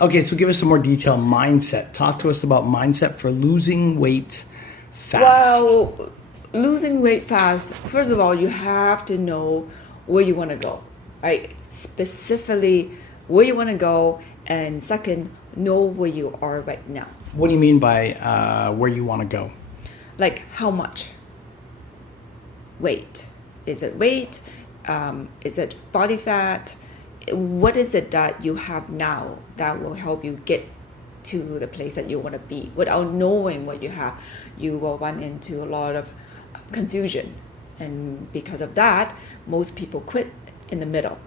Okay, so give us some more detail. Mindset. Talk to us about mindset for losing weight fast. Well, losing weight fast, first of all, you have to know where you want to go, right? Specifically where you want to go, and second, know where you are right now. What do you mean by where you want to go? Like how much weight? Is it weight? Is it body fat? What is it that you have now that will help you get to the place that you want to be? Without knowing what you have, you will run into a lot of confusion. And because of that, most people quit in the middle.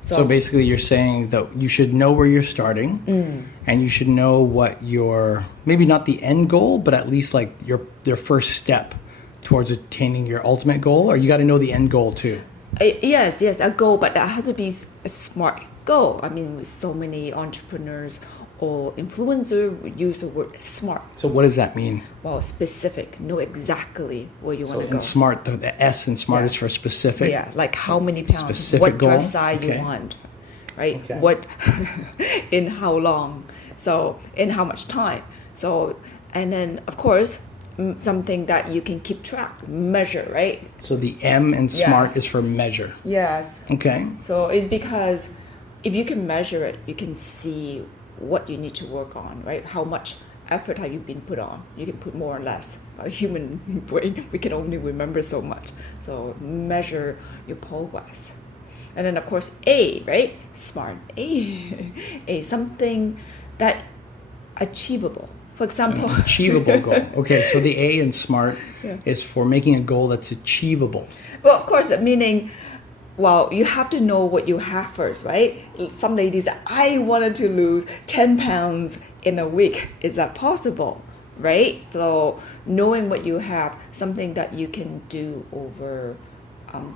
So basically you're saying that you should know where you're starting and you should know what your, maybe not the end goal, but at least like your first step towards attaining your ultimate goal, or you got to know the end goal too? Yes, a goal, but that has to be a smart goal. I mean, with so many entrepreneurs or influencers use the word smart. So what does that mean? Well, specific. Know exactly where you want to go. And smart, the S in smart is for specific? Yeah, like how many pounds, specific what goal? dress size you want, right? Okay. What, in how long, so in how much time. So, and then of course, something that you can keep track, measure, right? So the M in smart is for measure. Yes. Okay. So it's because if you can measure it, you can see what you need to work on, right? How much effort have you been put on? You can put more or less. A human brain, we can only remember so much. So measure your progress. And then of course A, right? Smart. A, something that achievable. For example, An achievable goal. Okay, so the A in smart is for making a goal that's achievable. Well, of course, meaning, well, you have to know what you have first, right? Some ladies, I wanted to lose 10 pounds in a week. Is that possible, right? So knowing what you have, something that you can do over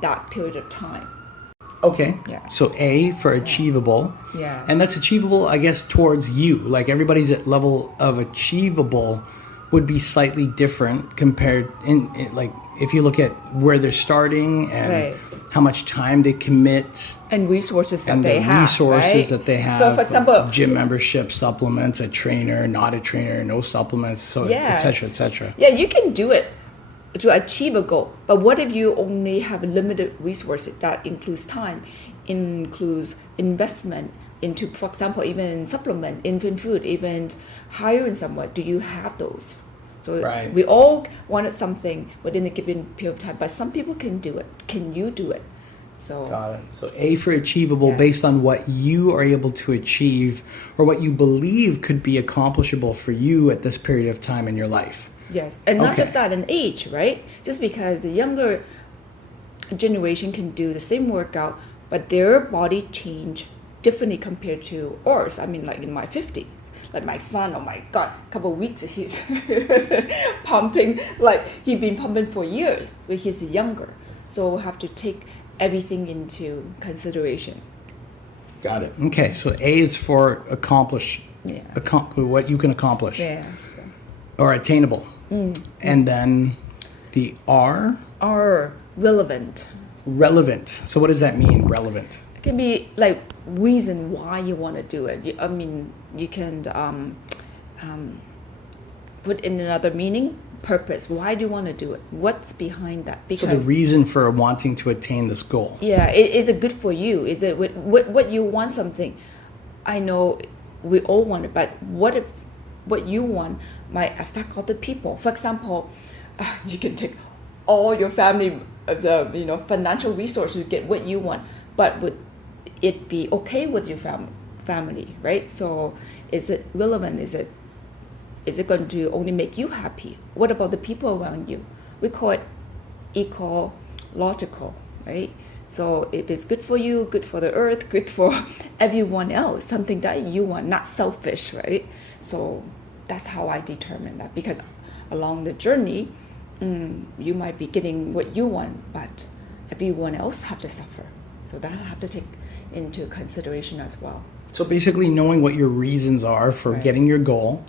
that period of time. Okay. Yeah. So A for achievable. Yeah. And that's achievable, I guess, towards you. Like everybody's level of achievable would be slightly different compared like if you look at where they're starting and how much time they commit and resources that and they the have, resources right? that they have. So for example, gym membership, supplements, a trainer, not a trainer, no supplements, so et cetera, et cetera. Yeah, you can do it to achieve a goal. But what if you only have limited resources? That includes time, includes investment into, for example, even supplement, infant food, even hiring someone. Do you have those? So we all wanted something within a given period of time, but some people can do it. Can you do it? So got it. So A for achievable based on what you are able to achieve or what you believe could be accomplishable for you at this period of time in your life. Yes, and not just that, an age, right? Just because the younger generation can do the same workout, but their body change differently compared to ours. I mean, like in my 50s, like my son, oh my God, a couple of weeks he's pumping, like he's been pumping for years, but he's younger. So we'll have to take everything into consideration. Got it. Okay, so A is for what you can accomplish. Yes. Or attainable. And then the R? R, relevant. Relevant. So what does that mean, relevant? It can be like reason why you want to do it. I mean, you can put in another meaning, purpose. Why do you want to do it? What's behind that? Because so the reason for wanting to attain this goal. Yeah, is it good for you? Is it what you want something? I know we all want it, but what if what you want might affect other people? For example, you can take all your family as a financial resource to get what you want, but would it be okay with your family, right? So is it relevant? Is it going to only make you happy? What about the people around you? We call it ecological, right? So if it's good for you, good for the earth, good for everyone else, something that you want, not selfish, right? So that's how I determine that, because along the journey, you might be getting what you want, but everyone else have to suffer. So that I have to take into consideration as well. So basically knowing what your reasons are for getting your goal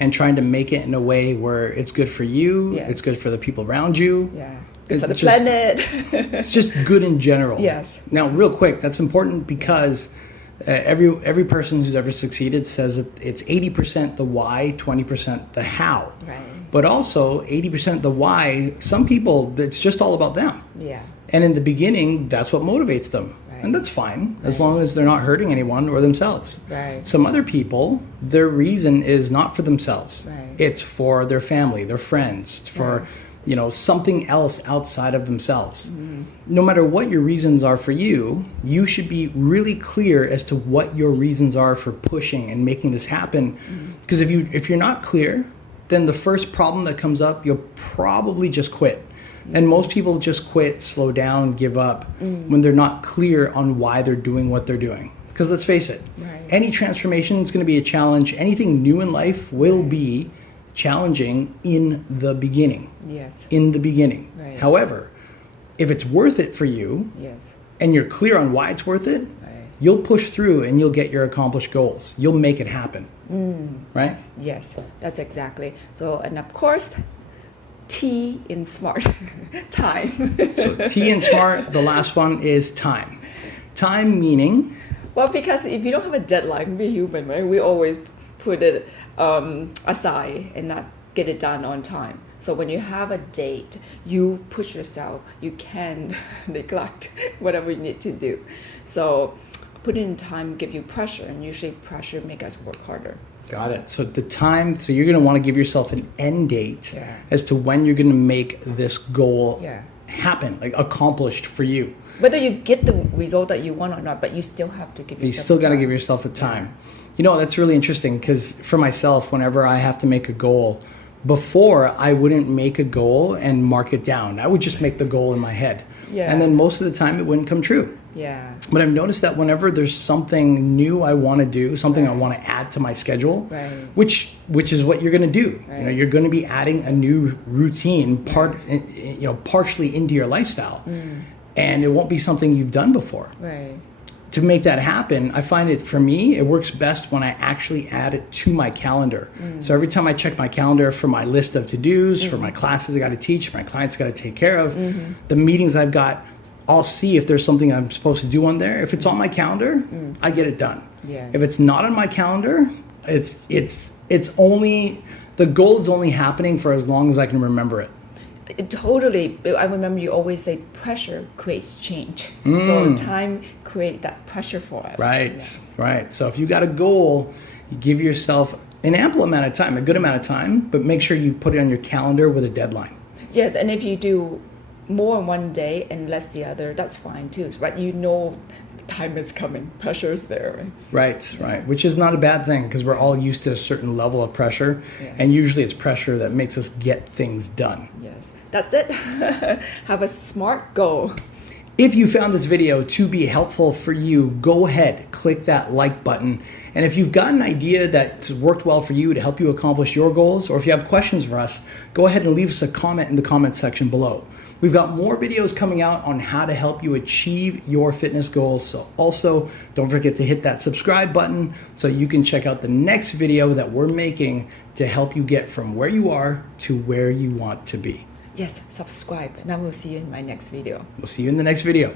and trying to make it in a way where it's good for you, it's good for the people around you. Yeah. Good for the planet. It's just good in general. Yes. Now, real quick, that's important because Every person who's ever succeeded says that it's 80% the why, 20% the how. Right. But also 80% the why, some people, it's just all about them. Yeah. And in the beginning, that's what motivates them. Right. And that's fine, as long as they're not hurting anyone or themselves. Right. Some other people, their reason is not for themselves. Right. It's for their family, their friends. It's for, something else outside of themselves. No matter what your reasons are for you, you should be really clear as to what your reasons are for pushing and making this happen. Because if you're not clear, then the first problem that comes up, you'll probably just quit. And most people just quit, slow down, give up when they're not clear on why they're doing what they're doing. Because let's face it, any transformation is going to be a challenge. Anything new in life will be challenging in the beginning. Yes. In the beginning. Right. However, if it's worth it for you, Yes. and you're clear on why it's worth it, you'll push through and you'll get your accomplished goals. You'll make it happen. Right? Yes, that's exactly. So, and of course, T in SMART, time. So T in SMART, the last one is time. Time meaning? Well, because if you don't have a deadline, we're human, right? We always put it aside and not get it done on time. So when you have a date, you push yourself. You can't neglect whatever you need to do. So putting in time give you pressure, and usually pressure make us work harder. Got it. So the time, so you're going to want to give yourself an end date as to when you're going to make this goal happen, like accomplished for you. Whether you get the result that you want or not, but you still have to give yourself You still got to time. give yourself a time. That's really interesting, because for myself, whenever I have to make a goal, before I wouldn't make a goal and mark it down. I would just make the goal in my head. Yeah. And then most of the time it wouldn't come true. Yeah. But I've noticed that whenever there's something new I want to do, something I want to add to my schedule, which is what you're going to do. You're going to be adding a new routine partially into your lifestyle. And it won't be something you've done before. Right. To make that happen, I find for me, it works best when I actually add it to my calendar. So every time I check my calendar for my list of to-dos, for my classes I got to teach, my clients got to take care of, the meetings I've got, I'll see if there's something I'm supposed to do on there. If it's on my calendar, I get it done. Yes. If it's not on my calendar, it's only, the goal is only happening for as long as I can remember it. Totally. I remember you always say pressure creates change. So time create that pressure for us. Right, Yes. right. So if you got a goal, you give yourself an ample amount of time, a good amount of time, but make sure you put it on your calendar with a deadline. Yes, and if you do more in one day and less the other, that's fine too. But time is coming, pressure is there. Right, right. Which is not a bad thing, because we're all used to a certain level of pressure, and usually it's pressure that makes us get things done. Yes, that's it. Have a SMART goal. If you found this video to be helpful for you, go ahead, click that like button. And if you've got an idea that's worked well for you to help you accomplish your goals, or if you have questions for us, go ahead and leave us a comment in the comment section below. We've got more videos coming out on how to help you achieve your fitness goals. So also, don't forget to hit that subscribe button so you can check out the next video that we're making to help you get from where you are to where you want to be. Yes, subscribe, and I will see you in my next video. We'll see you in the next video.